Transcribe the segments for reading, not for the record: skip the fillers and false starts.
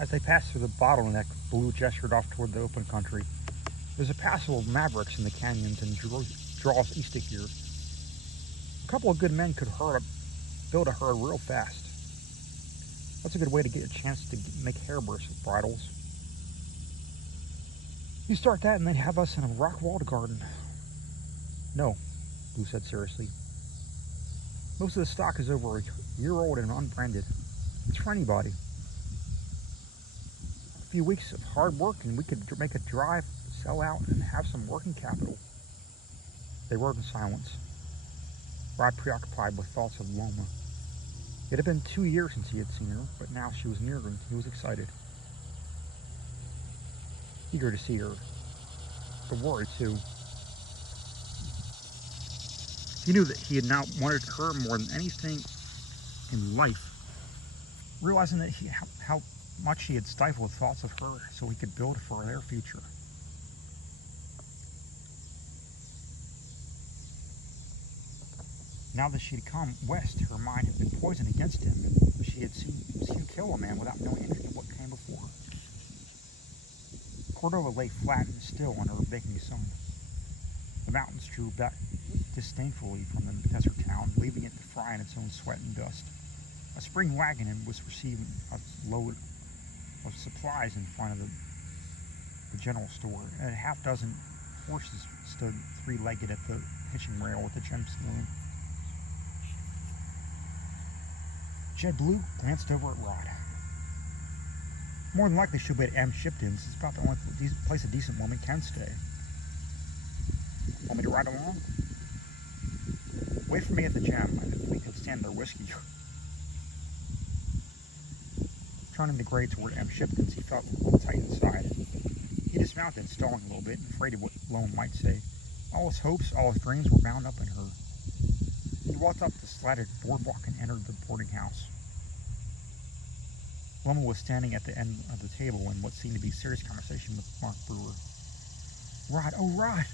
As they passed through the bottleneck, Blue gestured off toward the open country. There's a passel of mavericks in the canyons and draws east of here. A couple of good men could build a herd real fast. That's a good way to get a chance to make hairburst bridles. You start that and then have us in a rock-walled garden. No, Blue said seriously. Most of the stock is over a year old and unbranded. It's for anybody. A few weeks of hard work and we could make a drive, sell out, and have some working capital. They rode in silence, Rod preoccupied with thoughts of Loma. It had been 2 years since he had seen her, but now she was near him. He was excited, eager to see her, but worried too. He knew that he had now wanted her more than anything in life, realizing that how much he had stifled thoughts of her so he could build for their future. Now that she had come west, her mind had been poisoned against him. She had seen him kill a man without knowing anything of what came before. Cordova lay flat and still under a baking sun. The mountains drew back disdainfully from the desert town, leaving it to fry in its own sweat and dust. A spring wagon was receiving a load of supplies in front of the general store, and a half-dozen horses stood three-legged at the hitching rail with the gemstone. Jed Blue glanced over at Rod. More than likely she'll be at M. Shipton's. It's about the only place a decent woman can stay. Want me to ride along? Wait for me at the gem. I think we could stand their whiskey. Turning the grade toward M. Shipton's, he felt a little tight inside. He dismounted, stalling a little bit, afraid of what Lone might say. All his hopes, all his dreams were bound up in her. He walked up the slatted boardwalk and entered the boarding house. Loma was standing at the end of the table in what seemed to be serious conversation with Mark Brewer. Rod, oh Rod!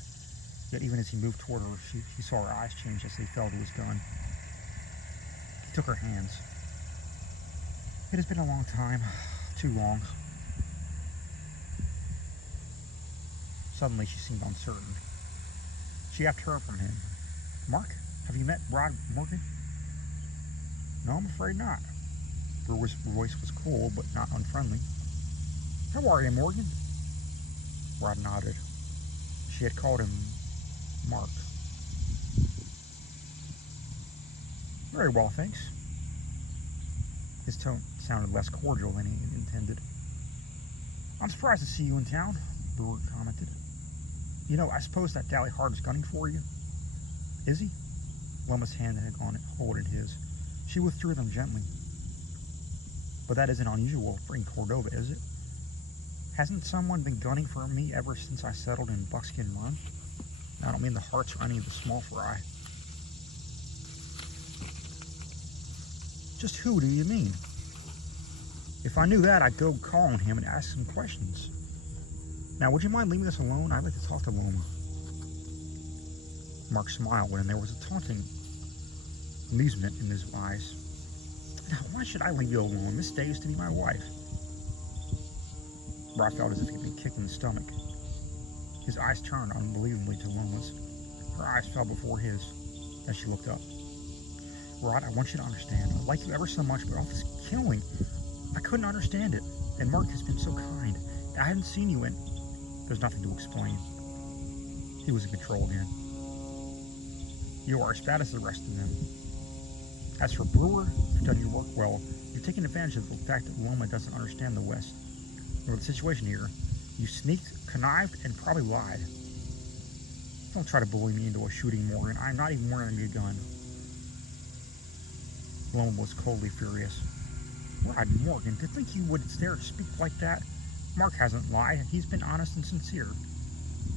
Yet even as he moved toward her, he saw her eyes change as they fell to his gun. He took her hands. It has been a long time. Too long. Suddenly she seemed uncertain. She half turned from him. Mark? Have you met Rod Morgan? No, I'm afraid not. Brewer's voice was cool, but not unfriendly. How are you, Morgan? Rod nodded. She had called him Mark. Very well, thanks. His tone sounded less cordial than he intended. I'm surprised to see you in town, Brewer commented. You know, I suppose that Dally Hard's gunning for you. Is he? Loma's hand had gone hold in his. She withdrew them gently. But that isn't unusual in Cordova, is it? Hasn't someone been gunning for me ever since I settled in Buckskin Run? I don't mean the Hearts or any of the small fry. Just who do you mean? If I knew that, I'd go call on him and ask some questions. Now, would you mind leaving us alone? I'd like to talk to Loma. Mark smiled, and there was a taunting amusement in his eyes. Now, why should I leave you alone? Miss Day used to be my wife. Rod felt as if he'd been kicked in the stomach. His eyes turned unbelievably to Loma's. Her eyes fell before his as she looked up. Rod, I want you to understand. I like you ever so much, but all this killing, I couldn't understand it. And Mark has been so kind. I hadn't seen you in... There's nothing to explain. He was in control again. You are as bad as the rest of them. As for Brewer, you've done your work well. You've taken advantage of the fact that Loma doesn't understand the West. Or the situation here. You sneaked, connived, and probably lied. Don't try to bully me into a shooting, Morgan. I'm not even wearing a gun. Loma was coldly furious. Rod Morgan, to think you would dare speak like that? Mark hasn't lied. He's been honest and sincere.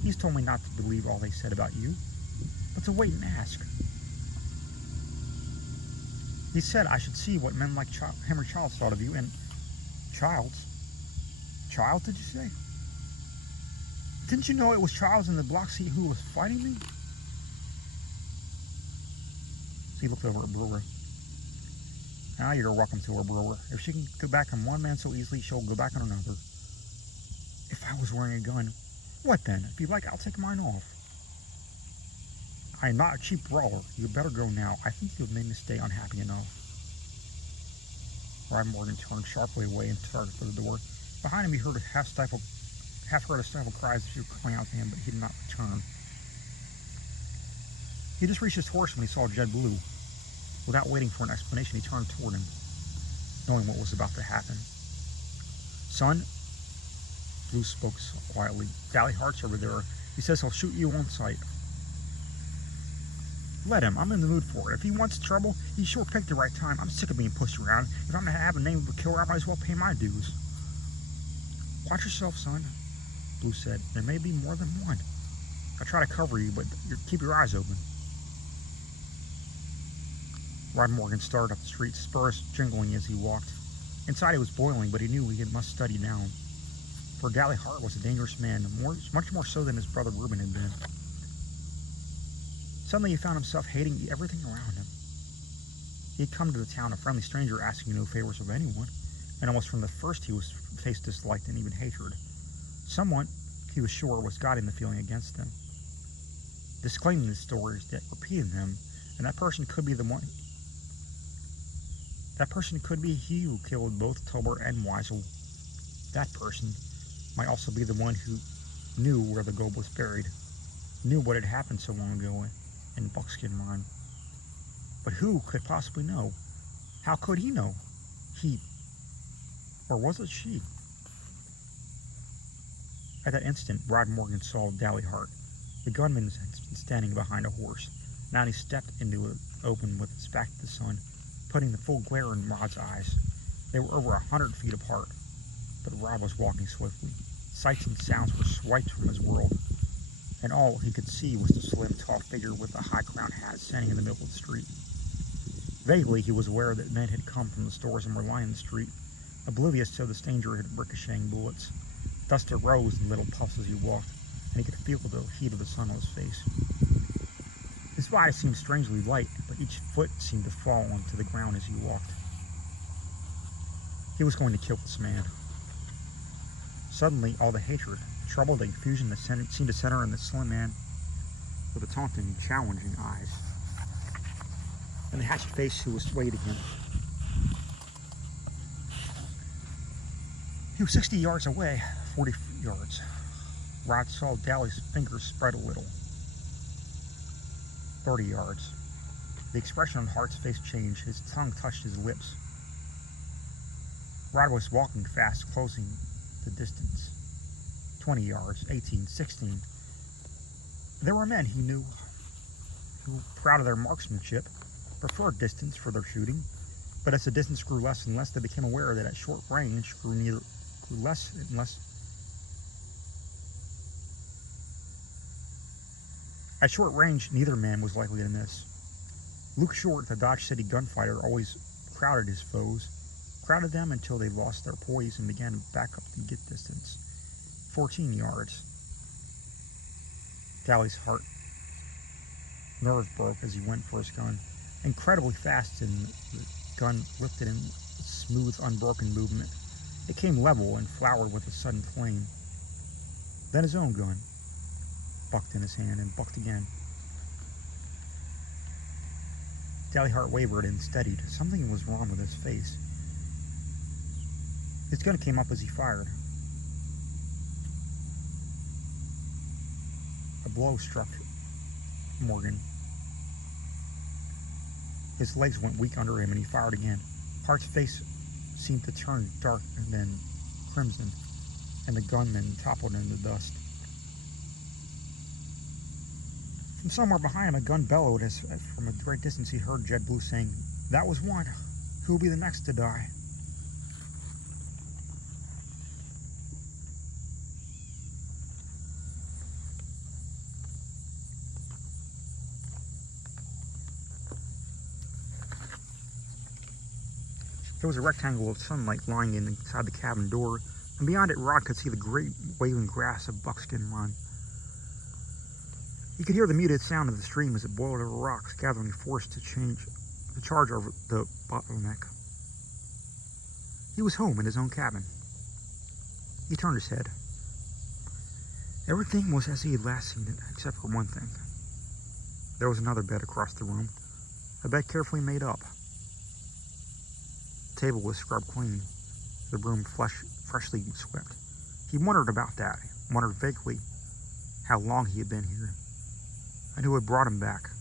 He's told me not to believe all they said about you, but to wait and ask. He said I should see what men like Henry Childs thought of you, and... Childs? Childs, did you say? Didn't you know it was Childs in the block seat who was fighting me? He looked over at Brewer. Now you're welcome to her, Brewer. If she can go back on one man so easily, she'll go back on another. If I was wearing a gun, what then? If you like, I'll take mine off. I am not a cheap brawler. You better go now. I think you have made me stay unhappy enough. Rod Morgan turned sharply away and started for the door. Behind him, he heard a half-stifled cry as if she was calling out to him, but he did not return. He just reached his horse when he saw Jed Blue. Without waiting for an explanation, he turned toward him, knowing what was about to happen. Son, Blue spoke quietly. Dally Hart's over there. He says he'll shoot you on sight. Let him. I'm in the mood for it. If he wants trouble, he sure picked the right time. I'm sick of being pushed around. If I'm going to have a name of a killer, I might as well pay my dues. Watch yourself, son, Blue said. There may be more than one. I'll try to cover you, but keep your eyes open. Rod Morgan started up the street, spurs jingling as he walked. Inside he was boiling, but he knew he must study now. For Dally Hart was a dangerous man, much more so than his brother Reuben had been. Suddenly he found himself hating everything around him. He had come to the town a friendly stranger asking no favors of anyone, and almost from the first he was faced dislike and even hatred. Someone, he was sure, was guiding the feeling against him, disclaiming the stories that repeated them, and that person could be the one. That person could be he who killed both Tober and Weisel. That person might also be the one who knew where the gold was buried, knew what had happened so long ago in Buckskin Run. But who could possibly know? How could he know? He, or was it she? At that instant, Rod Morgan saw Dally Hart. The gunman was standing behind a horse. Now he stepped into it open with his back to the sun, putting the full glare in Rod's eyes. They were over 100 feet apart, but Rod was walking swiftly. Sights and sounds were swiped from his world, and all he could see was the slim, tall figure with a high-crowned hat standing in the middle of the street. Vaguely, he was aware that men had come from the stores and were lining the street, oblivious to the danger of ricocheting bullets. Dust arose in little puffs as he walked, and he could feel the heat of the sun on his face. His body seemed strangely light, but each foot seemed to fall onto the ground as he walked. He was going to kill this man. Suddenly, all the hatred, trouble, the confusion that seemed to center in the slim man with the taunting, challenging eyes, and the hatchet face who was swaying him. He was 60 yards away, 40 yards. Rod saw Dally's fingers spread a little. 30 yards. The expression on Hart's face changed. His tongue touched his lips. Rod was walking fast, closing the distance. 20 yards, 18, 16. There were men he knew who, proud of their marksmanship, preferred distance for their shooting. But as the distance grew less and less, they became aware that at short range grew less and less. At short range, neither man was likely to miss. Luke Short, the Dodge City gunfighter, always crowded his foes, crowded them until they lost their poise and began to back up to get distance. 14 yards. Dally's heart nerve broke as he went for his gun. Incredibly fast, and the gun lifted in smooth, unbroken movement. It came level and flowered with a sudden flame. Then his own gun bucked in his hand and bucked again. Dally Hart wavered and steadied. Something was wrong with his face. His gun came up as he fired. A blow struck Morgan. His legs went weak under him and he fired again. Hart's face seemed to turn dark and then crimson, and the gunman toppled into dust. From somewhere behind him, a gun bellowed as from a great distance he heard Jed Blue saying, "That was one. Who will be the next to die?" There was a rectangle of sunlight lying inside the cabin door, and beyond it Rod could see the great waving grass of Buckskin Run. He could hear the muted sound of the stream as it boiled over rocks, gathering force to charge over the bottleneck. He was home in his own cabin. He turned his head. Everything was as he had last seen it, except for one thing. There was another bed across the room, a bed carefully made up. The table was scrubbed clean, the room freshly swept. He wondered about that, wondered vaguely how long he had been here, and who had brought him back.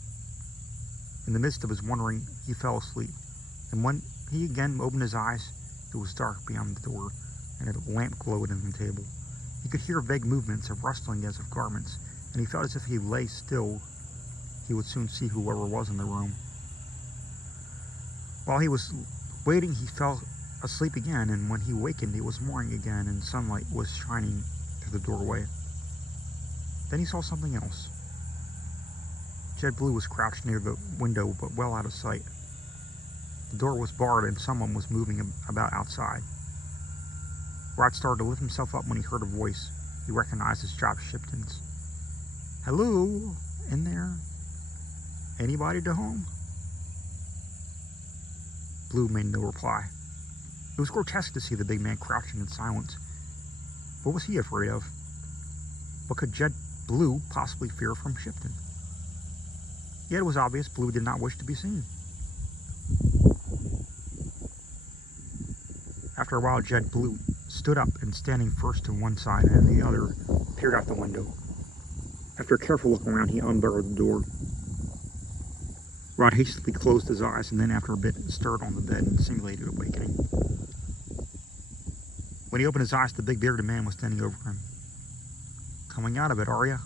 In the midst of his wondering, he fell asleep, and when he again opened his eyes, it was dark beyond the door, and a lamp glowed on the table. He could hear vague movements of rustling as of garments, and he felt as if he lay still, he would soon see whoever was in the room. While he was waiting, he fell asleep again, and when he wakened, it was morning again, and sunlight was shining through the doorway. Then he saw something else. Jed Blue was crouched near the window, but well out of sight. The door was barred, and someone was moving about outside. Rod started to lift himself up when he heard a voice. He recognized his Josh Shipton's. "Hello? In there? Anybody to home?" Blue made no reply. It was grotesque to see the big man crouching in silence. What was he afraid of? What could Jed Blue possibly fear from Shipton? Yet it was obvious Blue did not wish to be seen. After a while, Jed Blue stood up and, standing first to one side and the other, peered out the window. After a careful look around, he unbarred the door. Rod hastily closed his eyes and then, after a bit, stirred on the bed and simulated awakening. When he opened his eyes, the big bearded man was standing over him. "Coming out of it, are you?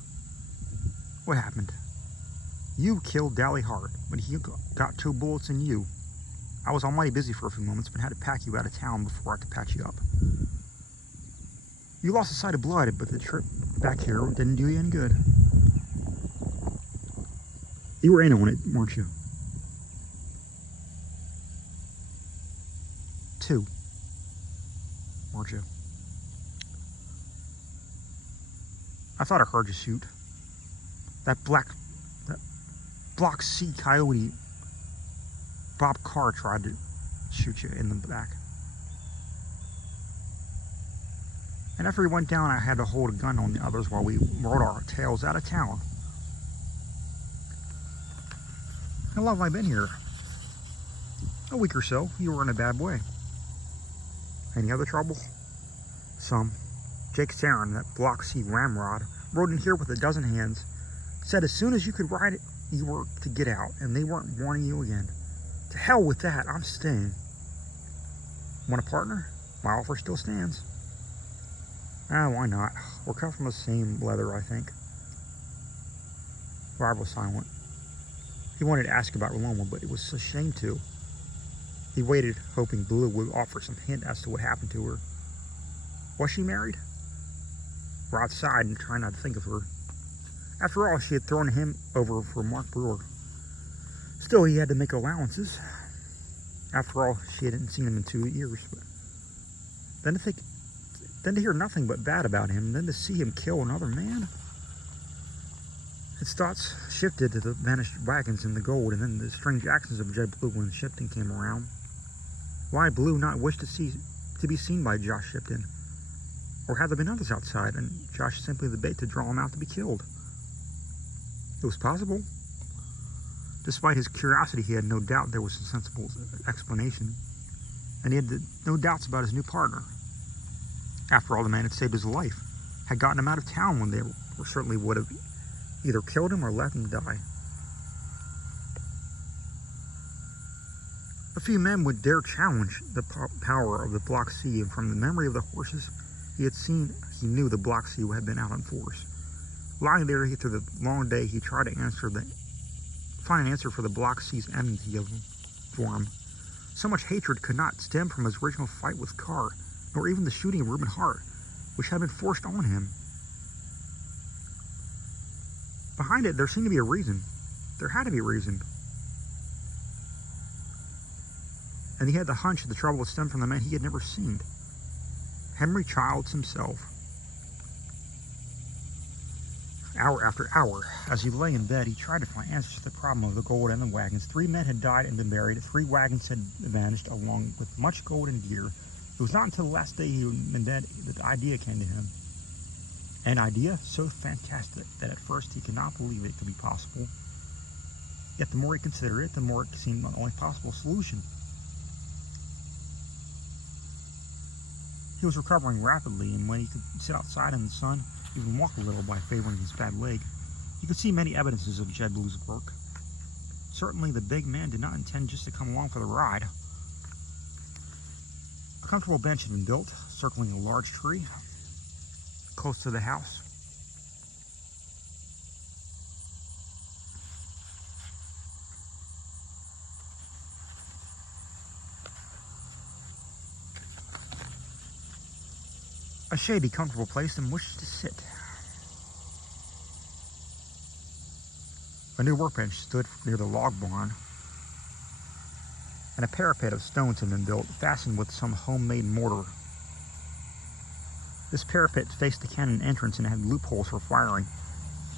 What happened?" "You killed Dally Hart, but he got 2 bullets in you. I was almighty busy for a few moments, but had to pack you out of town before I could patch you up. You lost a sight of blood, but the trip back here didn't do you any good. You were in on it, weren't you?" 2. Weren't you? "I thought I heard you shoot. That Block C coyote, Bob Carr, tried to shoot you in the back. And after he went down, I had to hold a gun on the others while we rode our tails out of town." "How long have I been here?" "A week or so. You were in a bad way." "Any other trouble?" "Some. Jake Sarin, that Block C ramrod, rode in here with a dozen hands. Said as soon as you could ride it, you were to get out, and they weren't warning you again. To hell with that, I'm staying. Want a partner? My offer still stands." Why not? We're cut from the same leather, I think." Rod was silent. He wanted to ask about Lamour, but it was a shame to. He waited, hoping Blue would offer some hint as to what happened to her. Was she married? Rod sighed and tried not to think of her. After all, she had thrown him over for Mark Brewer. Still, he had to make allowances. After all, she hadn't seen him in 2 years. But then to hear nothing but bad about him, then to see him kill another man. His thoughts shifted to the vanished wagons and the gold, and then the strange actions of Jed Blue when Shipton came around. Why had Blue not wished to be seen by Josh Shipton? Or had there been others outside, and Josh simply the bait to draw him out to be killed? It was possible. Despite his curiosity, he had no doubt there was a sensible explanation, and he had no doubts about his new partner. After all, the man had saved his life, had gotten him out of town when they certainly would have either killed him or let him die. A few men would dare challenge the power of the Block C, and from the memory of the horses he had seen, he knew the Block C had been out in force. Lying there through the long day, he tried to find an answer for the Block C's enmity for him. So much hatred could not stem from his original fight with Carr, nor even the shooting of Reuben Hart, which had been forced on him. Behind it, there seemed to be a reason. There had to be a reason. And he had the hunch that the trouble would stem from the man he had never seen. Henry Childs himself. Hour after hour, as he lay in bed, he tried to find answers to the problem of the gold and the wagons. 3 men had died and been buried. 3 wagons had vanished, along with much gold and gear. It was not until the last day he had been dead that the idea came to him. An idea so fantastic that at first he could not believe it could be possible. Yet the more he considered it, the more it seemed the only possible solution. He was recovering rapidly, and when he could sit outside in the sun, even walk a little by favoring his bad leg, you could see many evidences of Jed Blue's work. Certainly the big man did not intend just to come along for the ride. A comfortable bench had been built, circling a large tree, close to the house. A shady, comfortable place in which to sit. A new workbench stood near the log barn, and a parapet of stones had been built, fastened with some homemade mortar. This parapet faced the cannon entrance and had loopholes for firing.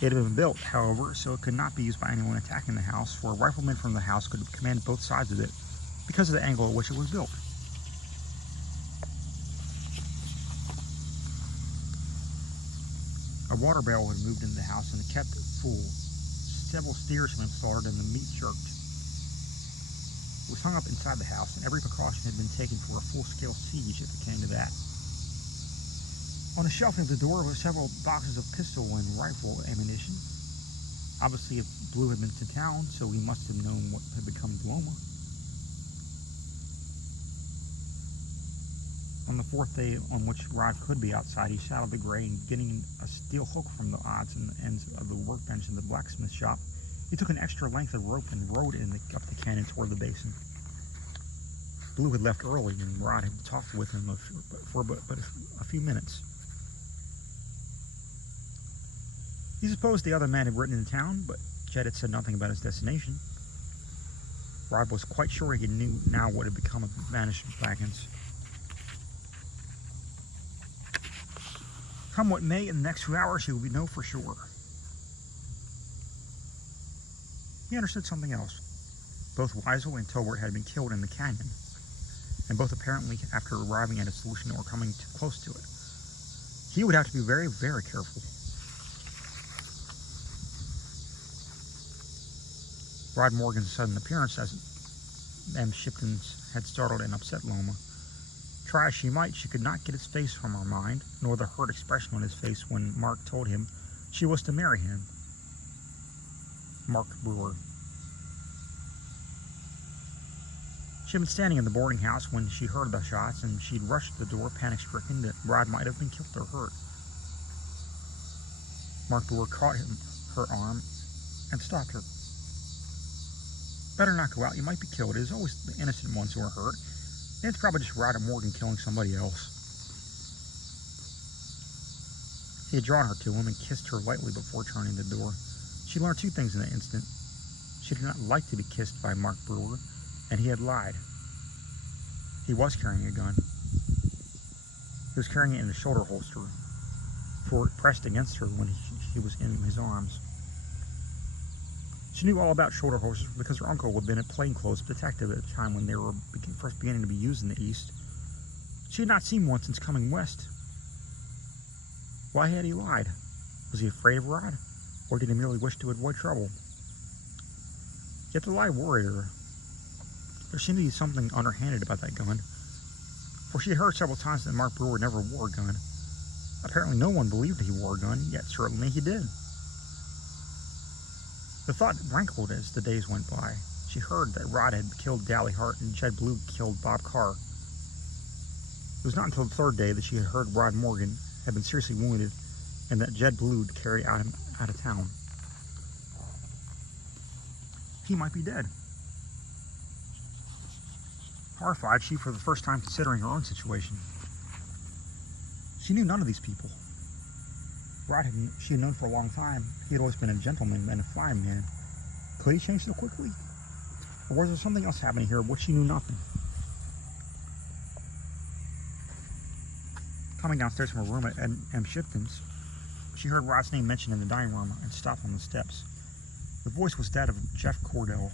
It had been built, however, so it could not be used by anyone attacking the house, for a rifleman from the house could command both sides of it because of the angle at which it was built. A water barrel had moved into the house and it kept it full. Several steers had been slaughtered and the meat jerked. It was hung up inside the house, and every precaution had been taken for a full-scale siege if it came to that. On the shelf near the door were several boxes of pistol and rifle ammunition. Obviously, if Blue had been to town, so he must have known what had become of Lamour. On the fourth day on which Rod could be outside, he shot the gray, and getting a steel hook from the odds and ends of the workbench in the blacksmith shop, he took an extra length of rope and rode up the canyon toward the basin. Blue had left early, and Rod had talked with him for a few minutes. He supposed the other man had ridden into town, but Jed had said nothing about his destination. Rod was quite sure he knew now what had become of the vanished wagons. Come what may, in the next few hours he would know for sure. He understood something else. Both Weisel and Tolbert had been killed in the canyon, and both apparently after arriving at a solution or coming too close to it. He would have to be very, very careful. Rod Morgan's sudden appearance as M. Shipton's had startled and upset Loma. Try as she might, she could not get his face from her mind, nor the hurt expression on his face when Mark told him she was to marry him. Mark Brewer. She had been standing in the boarding house when she heard the shots, and she'd rushed to the door, panic-stricken that Rod might have been killed or hurt. Mark Brewer caught her arm and stopped her. Better not go out, you might be killed. It is always the innocent ones who are hurt. It's probably just Rod Morgan killing somebody else. He had drawn her to him and kissed her lightly before turning the door. She learned two things in that instant. She did not like to be kissed by Mark Brewer, and he had lied. He was carrying a gun. He was carrying it in a shoulder holster, for it pressed against her when she was in his arms. She knew all about shoulder holsters because her uncle had been a plainclothes detective at the time when they were first beginning to be used in the East. She had not seen one since coming west. Why had he lied? Was he afraid of Rod, or did he merely wish to avoid trouble? Yet the lie worried her. There seemed to be something underhanded about that gun, for she had heard several times that Mark Brewer never wore a gun. Apparently no one believed he wore a gun, yet certainly he did. The thought rankled as the days went by. She heard that Rod had killed Dally Hart and Jed Blue killed Bob Carr. It was not until the third day that she had heard Rod Morgan had been seriously wounded and that Jed Blue carried out of town. He might be dead. Horrified, she for the first time considering her own situation. She knew none of these people. Rod she had known for a long time. He had always been a gentleman and a fine man. Could he change so quickly? Or was there something else happening here of which she knew nothing? Coming downstairs from her room at M. Shipton's, she heard Rod's name mentioned in the dining room and stopped on the steps. The voice was that of Jeff Cordell,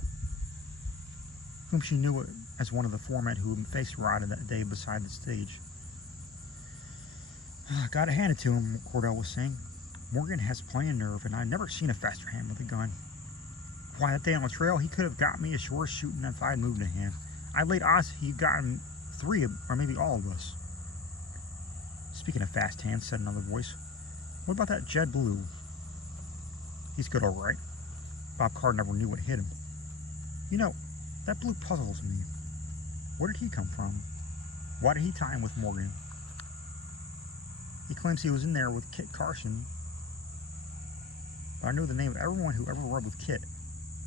whom she knew as one of the four men who faced Rod that day beside the stage. Gotta hand it to him, Cordell was saying. Morgan has plenty of nerve, and I've never seen a faster hand with a gun. Why, that day on the trail, he could have got me as sure as shooting if I had moved a hand. I'd laid odds he'd gotten 3 or maybe all of us. Speaking of fast hands, said another voice, what about that Jed Blue? He's good all right. Bob Carr never knew what hit him. You know, that Blue puzzles me. Where did he come from? Why did he tie him with Morgan? He claims he was in there with Kit Carson, but I know the name of everyone who ever rubbed with Kit,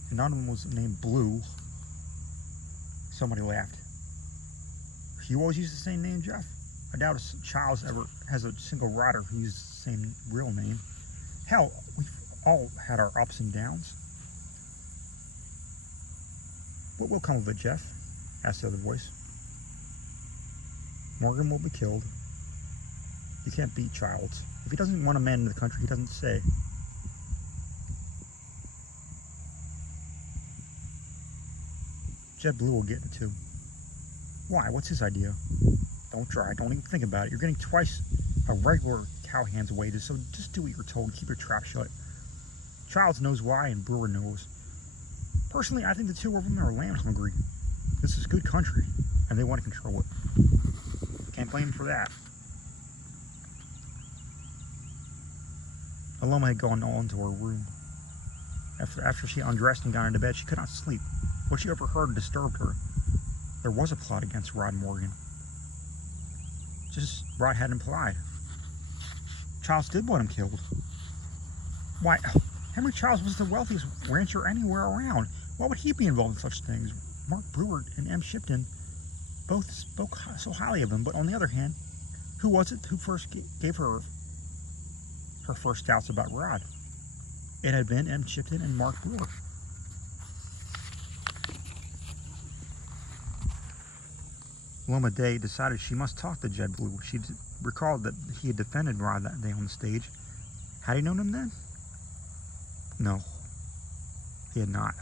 and none of them was named Blue. Somebody laughed. You always use the same name, Jeff? I doubt a child ever has a single rider who uses the same real name. Hell, we've all had our ups and downs. What will come of it, Jeff? Asked the other voice. Morgan will be killed. You can't beat Childs. If he doesn't want a man in the country, he doesn't say. Jed Blue will get it too. Why? What's his idea? Don't try. Don't even think about it. You're getting twice a regular cowhand's wages, so just do what you're told and keep your trap shut. Childs knows why, and Brewer knows. Personally, I think the two of them are land hungry. This is good country, and they want to control it. Can't blame them for that. Aloma had gone on to her room. After she undressed and got into bed, she could not sleep. What she overheard disturbed her. There was a plot against Rod Morgan. Just as Rod had implied. Childs did want him killed. Why, Henry Childs was the wealthiest rancher anywhere around. Why would he be involved in such things? Mark Brewer and M. Shipton both spoke so highly of him, but on the other hand, who was it who first gave her first doubts about Rod? It had been M. Shipton and Mark Brewer. Loma Day decided she must talk to Jed Blue. She recalled that he had defended Rod that day on the stage. Had he known him then? No, he had not.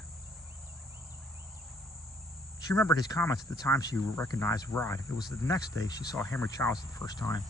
She remembered his comments at the time she recognized Rod. It was the next day she saw Henry Childs for the first time.